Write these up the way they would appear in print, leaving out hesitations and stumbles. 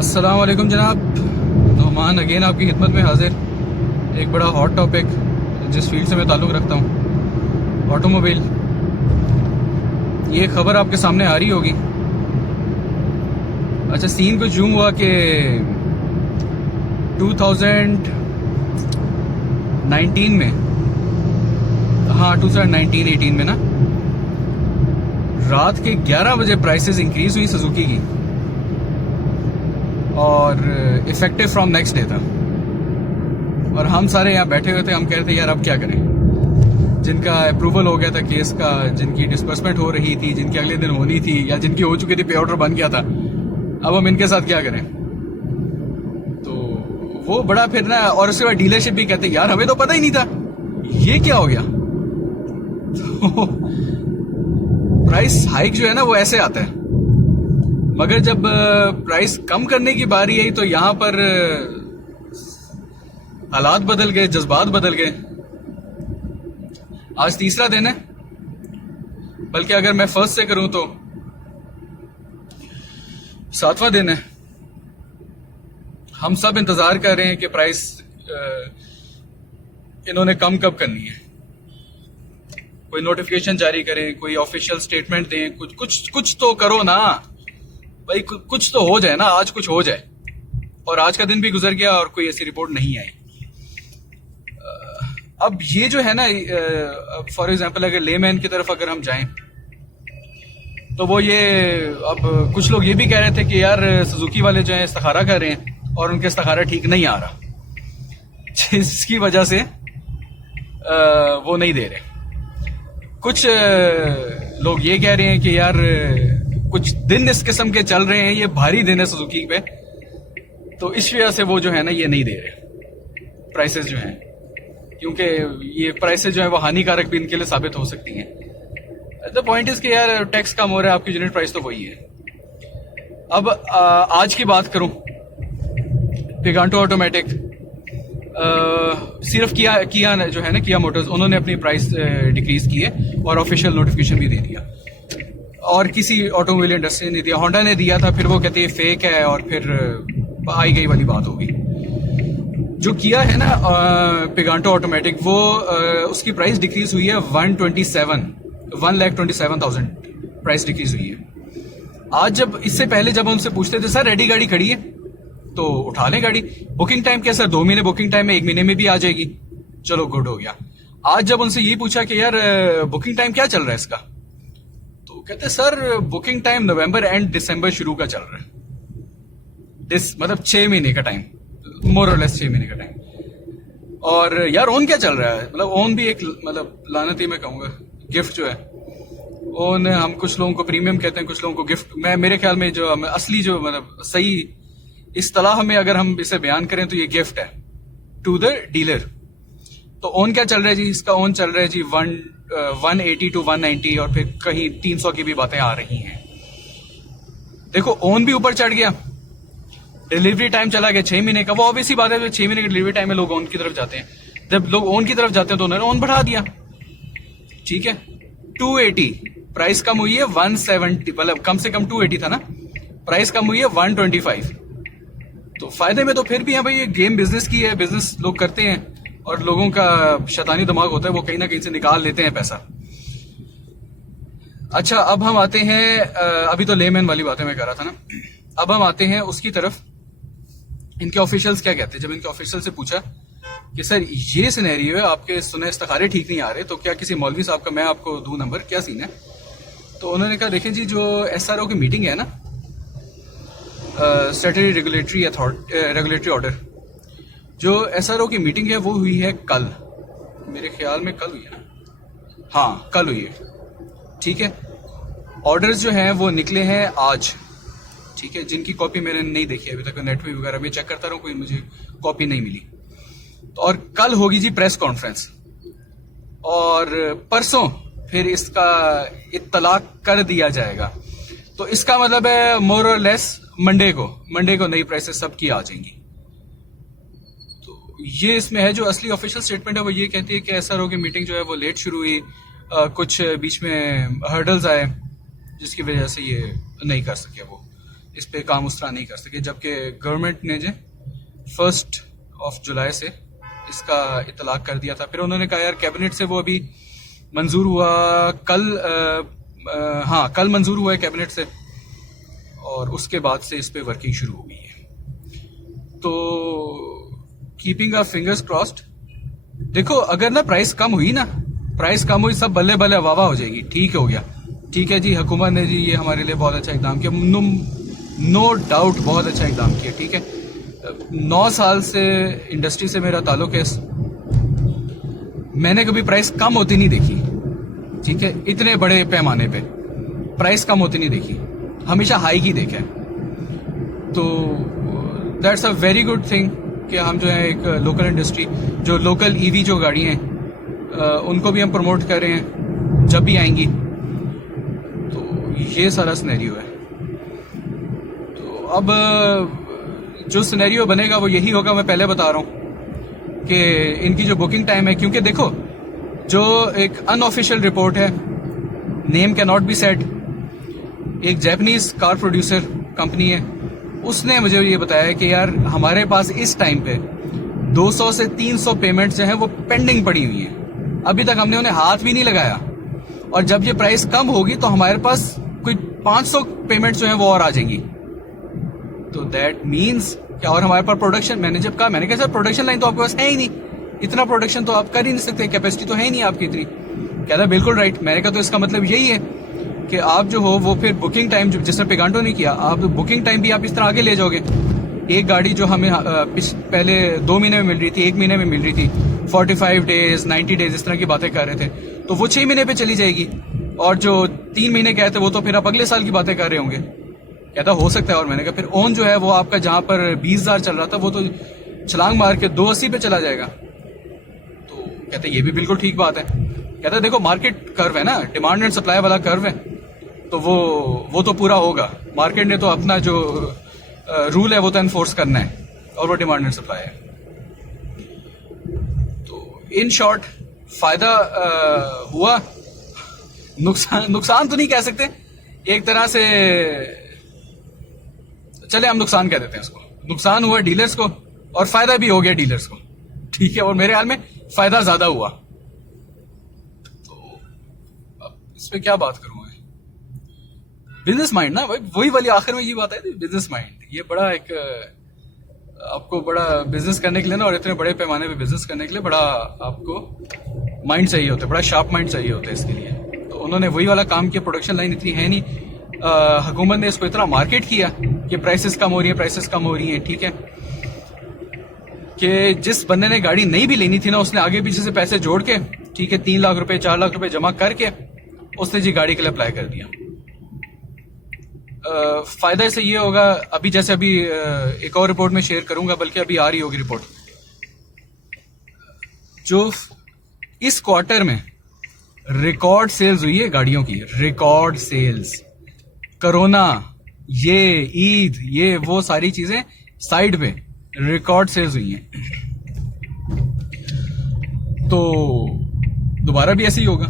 अस्सलाम वालेकुम जनाब। नोमान अगेन आपकी खिदमत में हाजिर। एक बड़ा हॉट टॉपिक जिस फील्ड से मैं ताल्लुक़ रखता हूँ, ऑटोमोबाइल। ये खबर आपके सामने आ रही होगी। अच्छा, सीन कुछ यूँ हुआ कि 2019 में, हाँ 2019-18 में ना, रात के 11 बजे प्राइसेस इंक्रीज हुई सुजुकी की और इफेक्टिव फ्रॉम नेक्स्ट डे था। और हम सारे यहाँ बैठे हुए थे, हम कह रहे थे यार अब क्या करें। जिनका अप्रूवल हो गया था केस का, जिनकी डिस्बर्समेंट हो रही थी, जिनकी अगले दिन होनी थी या जिनकी हो चुकी थी, पे ऑर्डर बन गया था, अब हम इनके साथ क्या करें। तो वो बड़ा फिर ना, और उसके बाद डीलरशिप भी कहते यार हमें तो पता ही नहीं था ये क्या हो गया। तो प्राइस हाइक जो है ना वो ऐसे आता है, मगर जब प्राइस कम करने की बारी आई तो यहां पर हालात बदल गए, जज्बात बदल गए। आज तीसरा दिन है, बल्कि अगर मैं फर्स्ट से करूं तो 7वां दिन है। हम सब इंतजार कर रहे हैं कि प्राइस इन्होंने कम कब करनी है। कोई नोटिफिकेशन जारी करें, कोई ऑफिशियल स्टेटमेंट दें, कुछ तो करो ना भाई, कुछ तो हो जाए ना, आज कुछ हो जाए। और आज का दिन भी गुजर गया और कोई ऐसी रिपोर्ट नहीं आई। अब ये जो है ना, फॉर एग्जांपल अगर लेमैन की तरफ अगर हम जाएं तो वो ये, अब कुछ लोग ये भी कह रहे थे कि यार सुजुकी वाले जो है इस्तिखारा कर रहे हैं और उनके इस्तिखारा ठीक नहीं आ रहा, जिसकी वजह से वो नहीं दे रहे। कुछ लोग ये कह रहे हैं कि यार कुछ दिन इस किस्म के चल रहे हैं, ये भारी दिन है सुजुकी पे, तो इस वजह से वो जो है ना ये नहीं दे रहे प्राइसेस जो हैं, क्योंकि ये प्राइसेस जो है वो हानिकारक भी इनके लिए साबित हो सकती हैं। द पॉइंट इज कि यार टैक्स कम हो रहा है, आपकी यूनिट प्राइस तो वही है। अब आज की बात करूं, पिगांटो ऑटोमेटिक, सिर्फ किया जो है ना, किया मोटर्स, उन्होंने अपनी प्राइस डिक्रीज की है और ऑफिशियल नोटिफिकेशन भी दे दिया। और किसी ऑटोमोबाइल इंडस्ट्री ने दिया, होंडा ने दिया था, फिर वो कहते हैं फेक है और फिर आई गई वाली बात होगी। जो किया है ना पिगांटो ऑटोमेटिक, वो उसकी प्राइस डिक्रीज हुई है 1,27,000 प्राइस डिक्रीज हुई है। आज जब इससे पहले जब उनसे पूछते थे सर रेडी गाड़ी खड़ी है तो उठा लें गाड़ी, बुकिंग टाइम क्या सर 2 महीने बुकिंग टाइम है, 1 महीने में भी आ जाएगी, चलो गुड हो गया। आज जब उनसे ये पूछा कि यार बुकिंग टाइम क्या चल रहा है इसका, तो कहते सर बुकिंग टाइम नवंबर एंड दिसंबर शुरू का चल रहा है, मतलब 6 महीने का टाइम, मोर और लेस 6 महीने का टाइम। और यार ओन क्या चल रहा है, मतलब ओन भी एक मतलब लानती मैं कहूंगा गिफ्ट जो है। ओन हम कुछ लोगों को प्रीमियम कहते हैं, कुछ लोगों को गिफ्ट। मैं मेरे ख्याल में जो असली जो मतलब सही इस्तिलाह में अगर हम इसे बयान करें तो ये गिफ्ट है टू द डीलर। तो ओन क्या चल रहा है जी, इसका ओन चल रहा है जी 180 to 190 और फिर कहीं 300 की भी बातें आ रही हैं। देखो ओन भी ऊपर चढ़ गया, डिलीवरी टाइम चला गया 6 महीने का। वो ऑब्वियसली बात है, 6 महीने के डिलीवरी टाइम में लोग ओन की तरफ जाते हैं। जब लोग ओन की तरफ जाते हैं तो उन्होंने ओन बढ़ा दिया, ठीक है। 280 प्राइस कम हुई है 170, मतलब कम से कम 280 था ना, प्राइस कम हुई है 125। तो फायदे में तो फिर भी है भाई, ये गेम बिजनेस की है, बिजनेस लोग करते हैं और लोगों का शैतानी दिमाग होता है, वो कहीं ना कहीं से निकाल लेते हैं पैसा। अच्छा, अब हम आते हैं, अभी तो लेमैन वाली बातें मैं कर रहा था ना, अब हम आते हैं उसकी तरफ। इनके ऑफिशियल्स क्या कहते हैं। जब इनके ऑफिशियल से पूछा कि सर ये सिनेरियो है, आपके सुने इस्तिखारे ठीक नहीं आ रहे, तो क्या किसी मौलवी साहब का मैं आपको दूं नंबर, क्या सीन है। तो उन्होंने कहा देखें जी, जो SRO की मीटिंग है ना, स्टैट्यूटरी रेगुलेटरी ऑर्डर, जो SRO की मीटिंग है वो हुई है कल, मेरे ख्याल में कल हुई है ना, हाँ कल हुई है, ठीक है। ऑर्डर्स जो हैं वो निकले हैं आज, ठीक है, जिनकी कॉपी मैंने नहीं देखी अभी तक, नेट पे वगैरह में चेक करता रहूं, कोई मुझे कॉपी नहीं मिली। तो और कल होगी जी प्रेस कॉन्फ्रेंस, और परसों फिर इसका इत्तला कर दिया जाएगा। तो इसका मतलब है मोर और लेस मंडे को नई प्राइसेस सबकी आ जाएंगी। तो ये इसमें है, जो असली ऑफिशियल स्टेटमेंट है वो ये कहती है कि SRO की मीटिंग जो है वो लेट शुरू हुई, कुछ बीच में हर्डल्स आए जिसकी वजह से ये नहीं कर सके वो। इस पे काम उस तरह नहीं कर सके, जबकि गवर्नमेंट ने जो 1 जुलाई से इसका इतलाक कर दिया था। फिर उन्होंने कहा यार कैबिनेट से वो अभी मंजूर हुआ, कल मंजूर हुआ है कैबिनेट से, और उसके बाद से इस पे वर्किंग शुरू हो गई है। तो कीपिंग आवर फिंगर्स क्रॉस्ड। देखो अगर ना प्राइस कम हुई सब बल्ले बल्ले वाह हो जाएगी, ठीक हो गया, ठीक है जी हुकूमत ने जी ये हमारे लिए बहुत अच्छा इकदाम किया, नो डाउट बहुत अच्छा इकदाम किया, ठीक है। 9 साल से इंडस्ट्री से मेरा ताल्लुक है, मैंने कभी प्राइस कम होती नहीं देखी, ठीक है। इतने बड़े पैमाने पे प्राइस कम होती नहीं देखी, हमेशा हाई ही देखा है। तो that's a very good thing कि हम जो है एक लोकल इंडस्ट्री, जो लोकल ईवी जो गाड़ी हैं उनको भी हम प्रमोट कर रहे हैं जब भी आएंगी। तो ये सारा सिनेरियो है। तो अब जो सिनेरियो बनेगा वो यही होगा, मैं पहले बता रहा हूं कि इनकी जो बुकिंग टाइम है, क्योंकि देखो जो एक अनऑफिशियल रिपोर्ट है, name can not be said, एक जापानीज कार प्रोड्यूसर कंपनी है, उसने मुझे ये बताया कि यार हमारे पास इस टाइम पे 200 से 300 पेमेंट्स जो है वो पेंडिंग पड़ी हुई है, अभी तक हमने उन्हें हाथ भी नहीं लगाया, और जब ये प्राइस कम होगी तो हमारे पास कोई 500 पेमेंट्स जो है वो और आ जाएंगी। तो दैट मीन्स क्या, और हमारे पास प्रोडक्शन, मैंने कहा सर प्रोडक्शन लाइन तो आपके पास है ही नहीं, इतना प्रोडक्शन तो आप कर ही नहीं सकते, कैपेसिटी तो है ही नहीं आपकी इतनी। कहता बिल्कुल राइट। मैंने कहा तो इसका मतलब यही है कि आप जो हो वो फिर बुकिंग टाइम, जिसने पेगांटो नहीं किया, आप बुकिंग टाइम भी आप इस तरह आगे ले जाओगे। एक गाड़ी जो हमें पहले 2 महीने में मिल रही थी, 1 महीने में मिल रही थी, 45 डेज 90 डेज इस तरह की बातें कर रहे थे, तो वो 6 महीने पे चली जाएगी, और जो 3 महीने कहे थे वो तो फिर आप अगले साल की बातें कर रहे होंगे। कहता हो सकता है। और मैंने कहा फिर ओन जो है वो आपका जहां पर 20,000 चल रहा था वो तो छलांग मार के 280 पे चला जाएगा। तो कहते ये भी बिल्कुल ठीक बात है। कहता देखो मार्केट कर्व है ना, डिमांड एंड सप्लाई वाला कर्व है, तो वो तो पूरा होगा। मार्केट ने तो अपना जो रूल है वो तो एनफोर्स करना है, और वो डिमांड एंड सप्लाई है। तो इन शॉर्ट फायदा हुआ, नुकसान तो नहीं कह सकते, एक तरह से चले हम नुकसान कह देते हैं उसको। नुकसान हुआ डीलर्स को और फायदा भी हो गया डीलर्स को, ठीक है। और मेरे ख्याल में फायदा ज्यादा हुआ। तो अब इस पे क्या बात करूं मैं, बिजनेस माइंड ना, वही वाली आखिर में ये बात है, बिजनेस माइंड। ये बड़ा एक आपको बड़ा बिजनेस करने के लिए ना, और इतने बड़े पैमाने पे बिजनेस करने के लिए बड़ा आपको माइंड चाहिए होता है, बड़ा शार्प माइंड चाहिए होता है इसके लिए। तो उन्होंने वही वाला काम किया, प्रोडक्शन लाइन इतनी है नहीं, हुकूमत ने इसको इतना मार्केट किया कि प्राइसेस कम हो रही है, ठीक है। कि जिस बंदे ने गाड़ी नहीं भी लेनी थी ना, उसने आगे पीछे से पैसे जोड़ के, ठीक है, 3 लाख रुपए 4 लाख रुपए जमा करके उसने जी गाड़ी के लिए अप्लाई कर दिया। फायदा इससे ये होगा, अभी जैसे अभी एक और रिपोर्ट में शेयर करूंगा, बल्कि अभी आ रही होगी रिपोर्ट, जो इस क्वार्टर में रिकॉर्ड सेल्स हुई है गाड़ियों की, रिकॉर्ड सेल्स। कोरोना, ये ईद, ये वो सारी चीजें साइड पे, रिकॉर्ड सेल्स हुई हैं। तो दोबारा भी ऐसे ही होगा।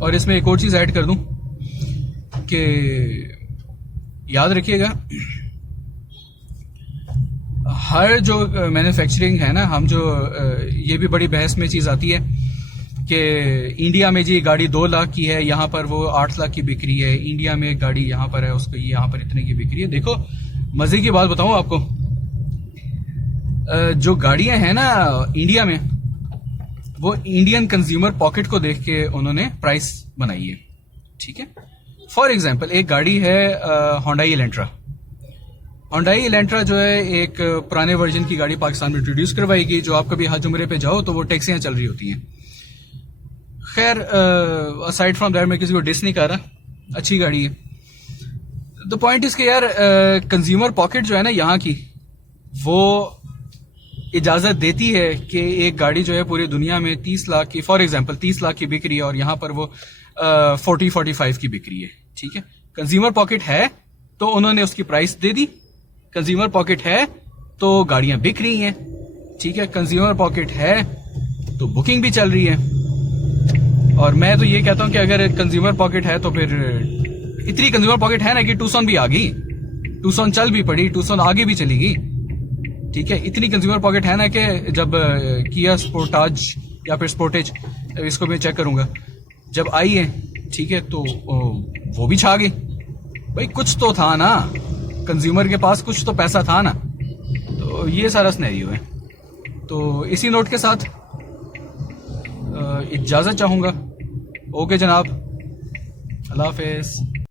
और इसमें एक और चीज ऐड कर दूं कि याद रखिएगा, हर जो मैन्युफैक्चरिंग है ना, हम जो ये भी बड़ी बहस में चीज आती है कि इंडिया में जी गाड़ी 2 लाख की है, यहाँ पर वो 8 लाख की बिक रही है, इंडिया में गाड़ी यहाँ पर है, उसको यहाँ पर इतने की बिक रही है। देखो मजे की बात बताऊं आपको, जो गाड़ियां हैं ना इंडिया में, वो इंडियन कंज्यूमर पॉकेट को देख के उन्होंने प्राइस बनाई है, ठीक है। फॉर एग्जाम्पल एक गाड़ी है होंडाई इलेंट्रा। होंडाई इलेंट्रा जो है एक पुराने वर्जन की गाड़ी पाकिस्तान में इंट्रोड्यूस करवाई गई, जो आप कभी हज उम्रे पे जाओ तो वो टैक्सियां चल रही होती हैं। खैर असाइड फ्रॉम दैट मैं किसी को डिस नहीं कर रहा, अच्छी गाड़ी है। द पॉइंट इज के यार कंज्यूमर पॉकेट जो है ना यहाँ की, वो इजाजत देती है कि एक गाड़ी जो है पूरी दुनिया में 30 लाख की, फॉर एग्जांपल 30 लाख की बिक रही है, और यहाँ पर वो 40-45 की बिक रही है, ठीक है। कंज्यूमर पॉकेट है तो उन्होंने उसकी प्राइस दे दी, कंज्यूमर पॉकेट है तो गाड़ियां बिक रही हैं, ठीक है। कंज्यूमर पॉकेट है तो बुकिंग भी चल रही है। और मैं तो ये कहता हूँ कि अगर कंज्यूमर पॉकेट है तो फिर इतनी कंज्यूमर पॉकेट है ना कि टूसॉन भी आ गई, टूसॉन चल भी पड़ी, टूसॉन आगे भी चलेगी। ठीक है, इतनी कंज्यूमर पॉकेट है ना कि जब किया स्पोर्टाज या फिर स्पोर्टेज, इसको मैं चेक करूंगा, जब आई है, ठीक है, तो वो भी छा गई। भाई कुछ तो था ना, कंज्यूमर के पास कुछ तो पैसा था ना। तो ये सारा सिनेरियो है। तो इसी नोट के साथ इजाजत चाहूंगा। ओके जनाब, अल्लाह हाफिज।